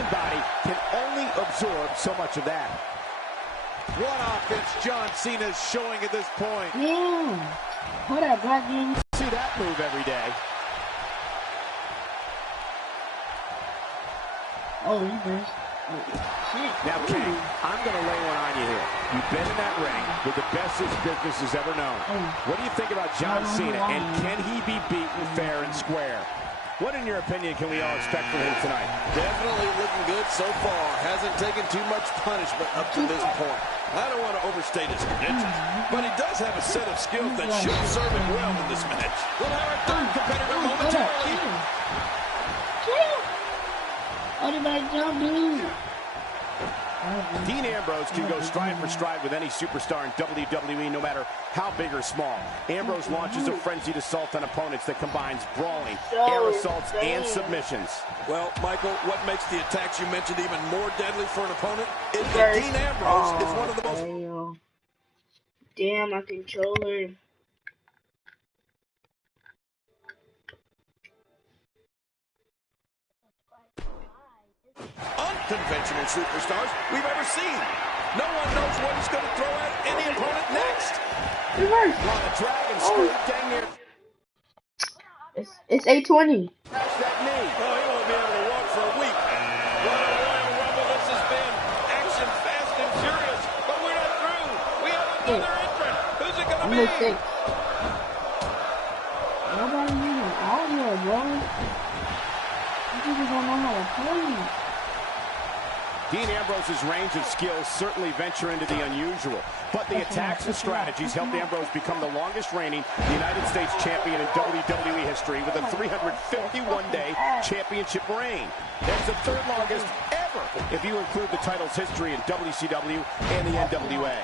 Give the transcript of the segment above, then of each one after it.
human body can only absorb so much of that. What offense John Cena's showing at this point. Yeah. What up, Black King? See that move every day. Oh, you first. Now, King, I'm going to lay one on you here. You've been in that ring with the best this business has ever known. What do you think about John Cena, and can he be beaten fair and square? What, in your opinion, can we all expect from him tonight? Definitely looking good so far. Hasn't taken too much punishment up to this point. I don't want to overstate his credentials, but he does have a set of skills that should serve him well in this match. We'll have our third competitor momentarily. Everybody jump, dude. Dean Ambrose can go stride for stride with any superstar in WWE, no matter how big or small. Ambrose launches a frenzied assault on opponents that combines brawling, air assaults, and submissions. Well, Michael, what makes the attacks you mentioned even more deadly for an opponent is that Dean Ambrose is one of the most... Damn, my controller. unconventional superstars we've ever seen. No one knows what he's going to throw at any opponent next. Well, the Dragon screwed dang near. It's 8:20. That's that knee. Oh, he won't be able to walk for a week. What a Royal Rumble this has been. Action fast and furious. But we're not through. We have another entrant. Who's it going to be? Nobody using audio, bro. You people don't know how to play. Dean Ambrose's range of skills certainly venture into the unusual, but the attacks and strategies helped Ambrose become the longest reigning United States champion in WWE history with a 351-day championship reign. That's the third longest ever if you include the title's history in WCW and the NWA.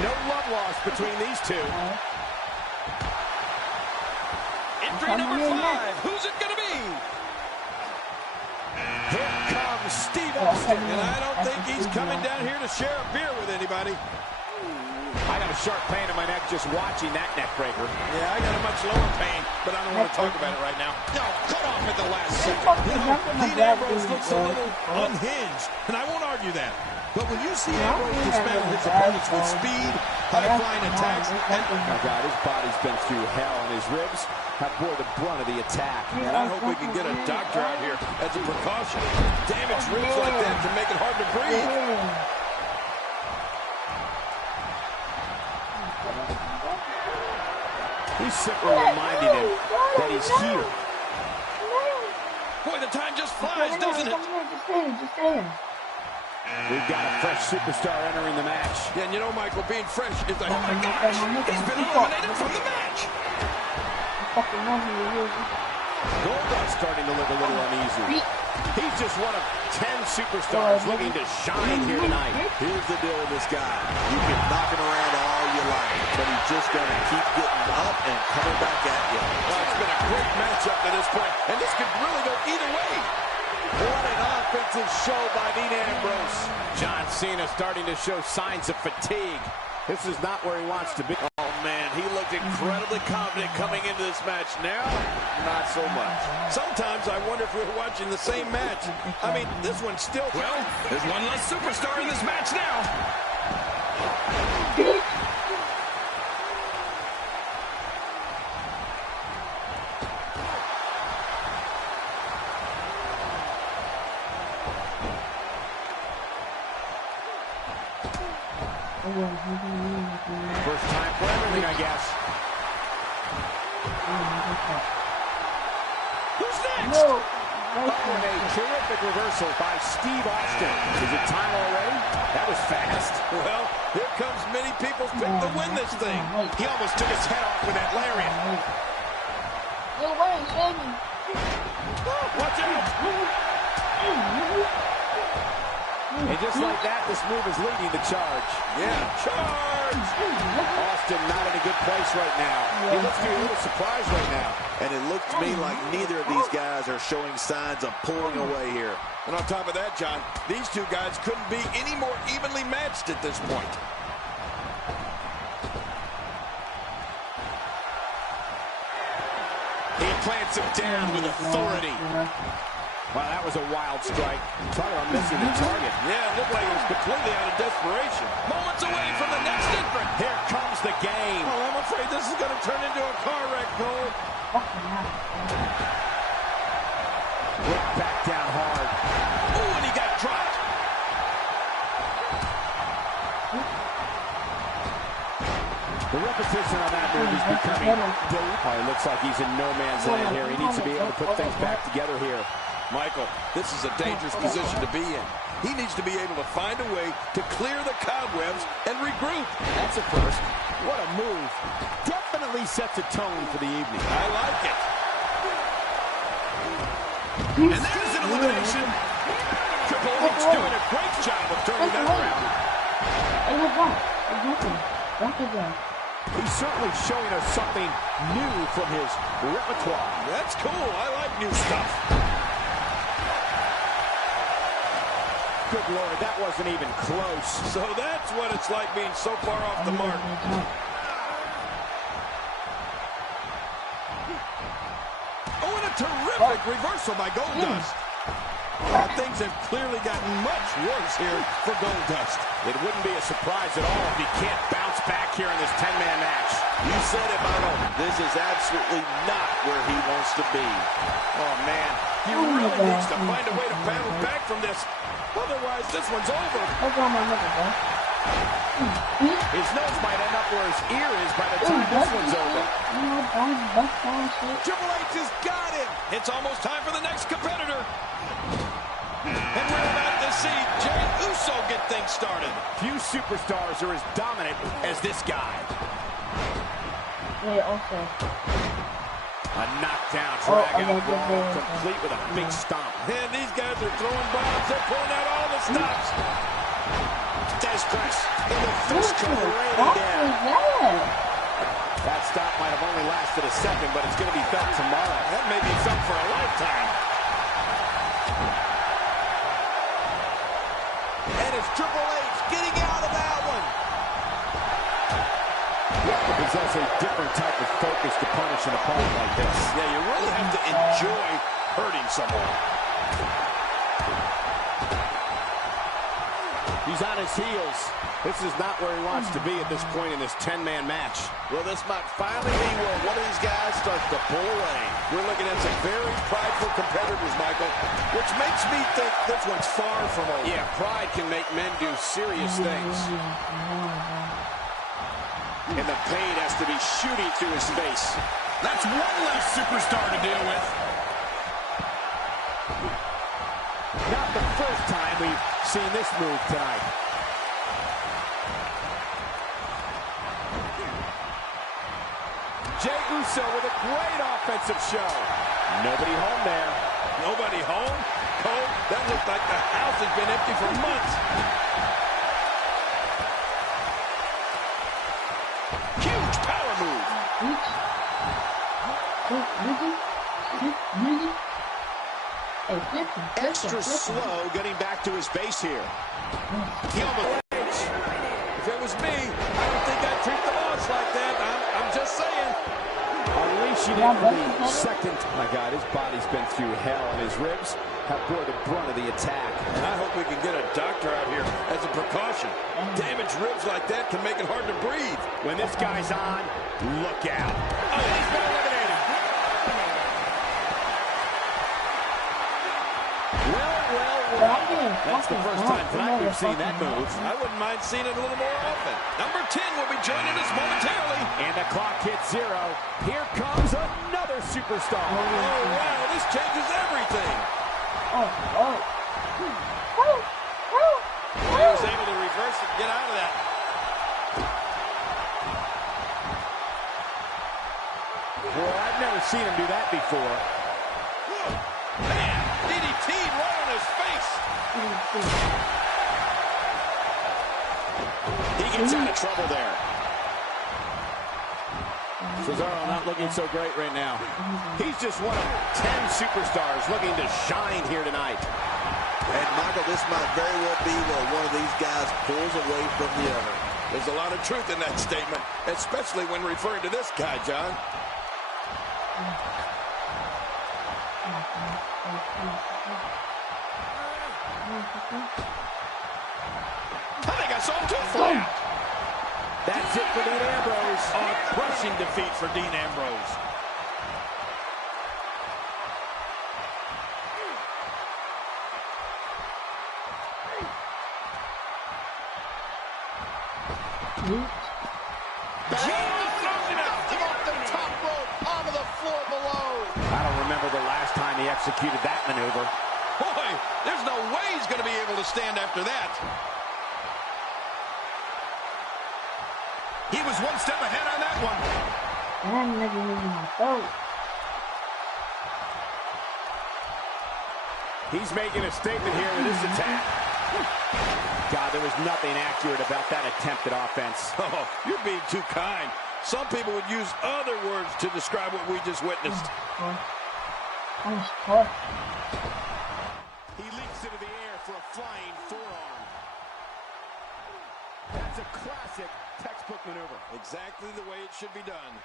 No love lost between these two. Entry number 5. Who's it going to be? Here comes Steve Austin, and I don't think he's coming down here to share a beer with anybody. I got a sharp pain in my neck just watching that neck breaker. Yeah, I got a much lower pain, but I don't want to talk about it right now. No, cut off at the last second. You know, Dean Ambrose looks a little unhinged, and I won't argue that. But when you see Ambrose dismantle his opponents with speed, high-flying attacks, and... Oh, God, his body's been through hell, and his ribs have bore the brunt of the attack. And I hope we can get a doctor out here as a precaution. Damaged ribs like that can make it hard to breathe. He's simply reminding him that he's here. Boy, the time just flies, doesn't it? We've got a fresh superstar entering the match. Yeah, and you know, Michael, being fresh is like, oh my gosh, he's been eliminated from the match. Goldust starting to look a little uneasy. He's just one of 10 superstars looking to shine here tonight. Here's the deal with this guy. You can knock him around all you like, but he's just going to keep getting up and coming back at you. Well, it's been a great matchup to this point, and this could really go either way. What an offensive show by Dean Ambrose. John Cena starting to show signs of fatigue. This is not where he wants to be. Oh, man, he looked incredibly confident coming into this match. Now, not so much. Sometimes I wonder if we're watching the same match. I mean, this one's still... Well, there's one less superstar in this match now. First time for everything, I guess. Who's next? Oh, and a terrific reversal by Steve Austin. Is it time already? That was fast. Well, here comes many people's pick to win this thing. He almost took his head off with that lariat. Watch out! And just like that, this move is leading the charge. Yeah, charge! Austin not in a good place right now. He looks to be a little surprised right now. And it looks to me like neither of these guys are showing signs of pulling away here. And on top of that, John, these two guys couldn't be any more evenly matched at this point. He plants him down with authority. Wow, that was a wild strike. Talking about missing the target. Yeah, it looked like it was completely out of desperation. Moments away from the next entrant. Here comes the game. Oh, I'm afraid this is going to turn into a car wreck, Cole. Ripped back down hard. Oh, and he got dropped. The repetition on that move is becoming oh, it looks like he's in no man's land here. He needs to be able to put things back together here. Michael, this is a dangerous position to be in. He needs to be able to find a way to clear the cobwebs and regroup. That's a first. What a move. Definitely sets a tone for the evening. I like it. And there's an elimination. Triple H doing a great job of turning that around. He's certainly showing us something new from his repertoire. That's cool. I like new stuff. Good Lord, that wasn't even close. So that's what it's like being so far off the mark. Oh, and a terrific reversal by Goldust. Things have clearly gotten much worse here for Goldust. It wouldn't be a surprise at all if he can't bounce back here in this 10-man match. You said it, Michael. This is absolutely not where he wants to be. Oh, man. He really needs to find a way to battle back from this. Otherwise, this one's over. His nose might end up where his ear is by the time this one's over. Triple H has got him. It's almost time for the next competitor. And we're about to see Jey Uso get things started. Few superstars are as dominant as this guy. A knockdown, drag out brawl, complete with a big stomp. And these guys are throwing bombs. They're pulling out all the stops. Des press in the fist raining down. That stop might have only lasted a second, but it's going to be felt tomorrow. That may be felt for a lifetime. And it's Triple H getting out of that one. It possesses a different type of focus to punish an opponent like this. Yeah, you really have to enjoy hurting someone. He's on his heels. This is not where he wants to be at this point in this 10-man match. Well, this might finally be where one of these guys starts to pull away. We're looking at some very prideful competitors, Michael, which makes me think this one's far from over. Yeah, pride can make men do serious things. And the pain has to be shooting through his face. That's one less superstar to deal with. Not the first time we've seen this move tonight. Jey Uso with a great offensive show. Nobody home there. Nobody home? Cole, that looked like the house has been empty for months. Huge power move. Extra slow getting back to his base here. He almost... If it was me, I don't think I'd treat the boss like that. I'm just saying. Unleashing it for the second. My God, his body's been through hell, and his ribs have bore the brunt of the attack. And I hope we can get a doctor out here as a precaution. Damaged ribs like that can make it hard to breathe. When this guy's on, look out. Oh, he's been eliminated. Well. That's the first time tonight we've seen that move. I wouldn't mind seeing it a little more often. Number 10 will be joining us momentarily. And the clock hits 0. Here comes another superstar. Oh, wow, this changes everything. He was able to reverse it and get out of that. Well, I've never seen him do that before. Man, DDT right on his face. He gets out of trouble there. Cesaro not looking so great right now. He's just one of 10 superstars looking to shine here tonight. And Michael, this might very well be where one of these guys pulls away from the other. There's a lot of truth in that statement, especially when referring to this guy, John. I think I saw him too flat. That's it for Dean Ambrose. A crushing defeat for Dean Ambrose. Off the top rope onto the floor below. I don't remember the last time he executed that maneuver. Boy, there's no way he's going to be able to stand after that. He was one step ahead on that one. That nigga was in my throat. He's making a statement here with this attack. God, there was nothing accurate about that attempted offense. Oh, you're being too kind. Some people would use other words to describe what we just witnessed. That was tough. He leaps into the air for a flying forearm. That's a classic textbook maneuver. Exactly the way it should be done.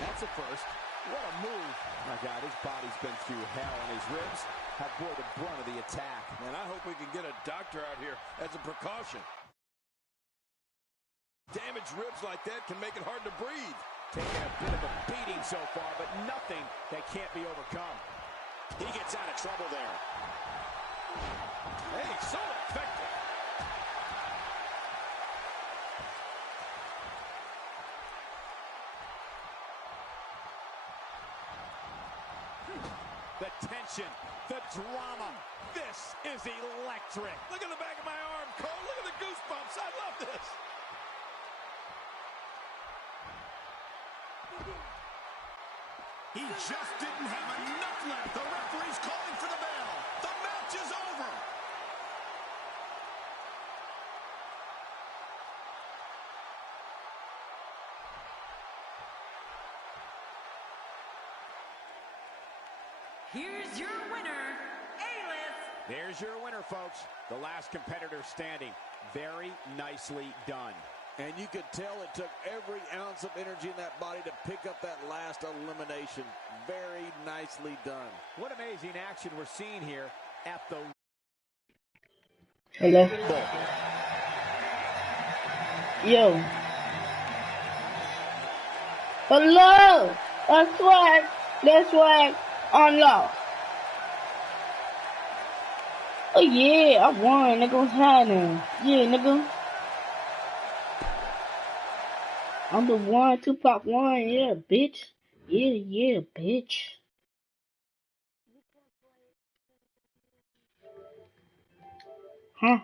That's a first. What a move. My God, his body's been through hell, and his ribs have bore the brunt of the attack. And I hope we can get a doctor out here as a precaution. Damaged ribs like that can make it hard to breathe. Taking a bit of a beating so far, but nothing that can't be overcome. He gets out of trouble there. Hey, so effective. The tension, the drama. This is electric. Look at the back of my arm, Cole. Look at the goosebumps. I love this. He just didn't have enough left. The referee's calling for the bell. The match is over. Here's your winner, A-List. There's your winner, folks. The last competitor standing. Very nicely done. And you could tell it took every ounce of energy in that body to pick up that last elimination. Very nicely done. What amazing action we're seeing here at the... Hello. Yo. Hello. That's why. Unlock. Oh yeah, I won. Nigga, what's happening? Yeah, nigga. I'm the one, Tupac one. Yeah, bitch. Yeah, bitch. Huh?